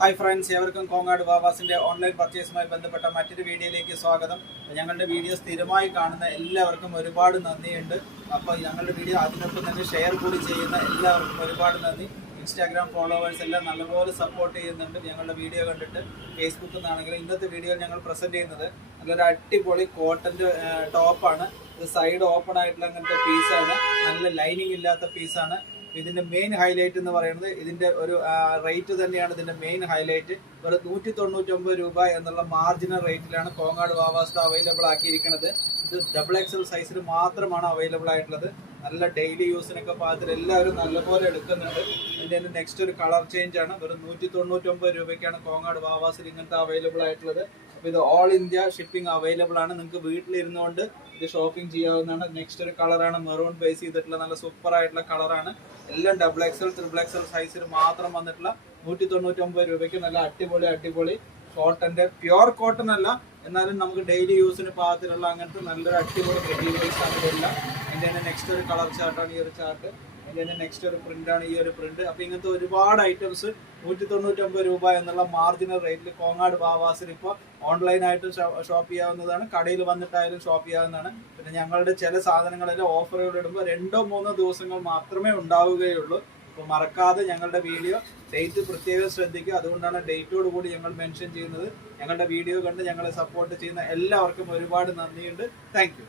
Hi friends, എവർക്കും Kongad വാവാസിൻ്റെ online പർച്ചേസുമായി ബന്ധപ്പെട്ട മറ്റൊരു വീഡിയോയിലേക്ക് സ്വാഗതം. ഞങ്ങളുടെ വീഡിയോ സ്ഥിരമായി കാണുന്ന എല്ലാവർക്കും ഒരുപാട് നന്ദിയുണ്ട്. അപ്പോൾ ഞങ്ങളുടെ വീഡിയോ അതിനൊപ്പം തന്നെ ഷെയർ കൂടി ചെയ്യുന്ന എല്ലാവർക്കും ഒരുപാട് നന്ദി. ഇൻസ്റ്റാഗ്രാം ഫോളോവേഴ്സ് എല്ലാം നല്ലപോലെ സപ്പോർട്ട് ചെയ്യുന്നുണ്ട് ഞങ്ങളുടെ വീഡിയോ കണ്ടിട്ട്. ഫേസ്ബുക്കിൽ നിന്നാണെങ്കിലും ഇന്നത്തെ വീഡിയോയിൽ ഞങ്ങൾ പ്രസൻറ്റ് ചെയ്യുന്നത് നല്ലൊരു അടിപൊളി കോട്ടൻ്റെ ടോപ്പാണ്. ഇത് സൈഡ് ഓപ്പൺ ആയിട്ടുള്ള അങ്ങനത്തെ പീസാണ്, നല്ല ലൈനിങ് ഇല്ലാത്ത പീസാണ്. ഇതിന്റെ മെയിൻ ഹൈലൈറ്റ് എന്ന് പറയുന്നത് ഇതിന്റെ ഒരു റേറ്റ് തന്നെയാണ്. ഇതിന്റെ മെയിൻ ഹൈലൈറ്റ് ഒരു 199 രൂപ എന്നുള്ള മാർജിനൽ റേറ്റിലാണ് കോങ്ങാട് വാവാസ് അവൈലബിൾ ആക്കിയിരിക്കുന്നത്. ഇത് XXL സൈസിൽ മാത്രമാണ് അവൈലബിൾ ആയിട്ടുള്ളത്. നല്ല ഡെയിലി യൂസിനൊക്കെ പാകത്തിൽ എല്ലാവരും നല്ലപോലെ എടുക്കുന്നുണ്ട്. ഇതിന്റെ നെക്സ്റ്റ് ഒരു കളർ ചേഞ്ച് ആണ്. വെറും 199 രൂപയ്ക്കാണ് കോങ്ങാട് വാവാസിൽ ഇങ്ങനത്തെ അവൈലബിൾ ആയിട്ടുള്ളത്. അപ്പോൾ ഇത് ഓൾ ഇന്ത്യ ഷിപ്പിംഗ് അവൈലബിൾ ആണ്. നിങ്ങൾക്ക് വീട്ടിലിരുന്നുകൊണ്ട് ഇത് ഷോപ്പിംഗ് ചെയ്യാവുന്നതാണ്. നെക്സ്റ്റ് ഒരു കളറാണ് മെറൂൺ ബേസ് ചെയ്തിട്ടുള്ള നല്ല സൂപ്പർ ആയിട്ടുള്ള കളറാണ്. എല്ലാം XXL, XXL സൈസിൽ മാത്രം വന്നിട്ടുള്ള 199 രൂപയ്ക്ക് നല്ല അടിപൊളി കോട്ടന്റെ പ്യുവർ കോട്ടൺ അല്ല, എന്നാലും നമുക്ക് ഡെയിലി യൂസിന് പാകത്തിലുള്ള അങ്ങനത്തെ നല്ലൊരു അടിപൊളി മെറ്റീരിയൽസ് ആണ് ഇതെല്ലാം. എൻ്റെ തന്നെ നെക്സ്റ്റ് ഒരു കളർ ചാർട്ടാണ് ഈ ഒരു ചാർട്ട്. എൻ്റെ തന്നെ നെക്സ്റ്റ് ഒരു പ്രിന്റാണ് ഈ ഒരു പ്രിന്റ്. അപ്പോൾ ഇങ്ങനത്തെ ഒരുപാട് ഐറ്റംസ് 199 രൂപ എന്നുള്ള മാർജിനൽ റേറ്റിൽ കോങ്ങാട് വാവാസിൽ ഇപ്പോൾ ഓൺലൈനായിട്ട് ഷോപ്പ് ചെയ്യാവുന്നതാണ്. കടയിൽ വന്നിട്ടായാലും ഷോപ്പ് ചെയ്യാവുന്നതാണ്. പിന്നെ ഞങ്ങളുടെ ചില സാധനങ്ങളെല്ലാം ഓഫറുകൾ ഇടുമ്പോൾ 2-3 ദിവസങ്ങൾ മാത്രമേ ഉണ്ടാവുകയുള്ളൂ. അപ്പോൾ മറക്കാതെ ഞങ്ങളുടെ വീഡിയോ ഡേറ്റ് പ്രത്യേകം ശ്രദ്ധിക്കുക. അതുകൊണ്ടാണ് ഡേറ്റോട് കൂടി ഞങ്ങൾ മെൻഷൻ ചെയ്യുന്നത്. ഞങ്ങളുടെ വീഡിയോ കണ്ട് ഞങ്ങളെ സപ്പോർട്ട് ചെയ്യുന്ന എല്ലാവർക്കും ഒരുപാട് നന്ദിയുണ്ട്. Thank you.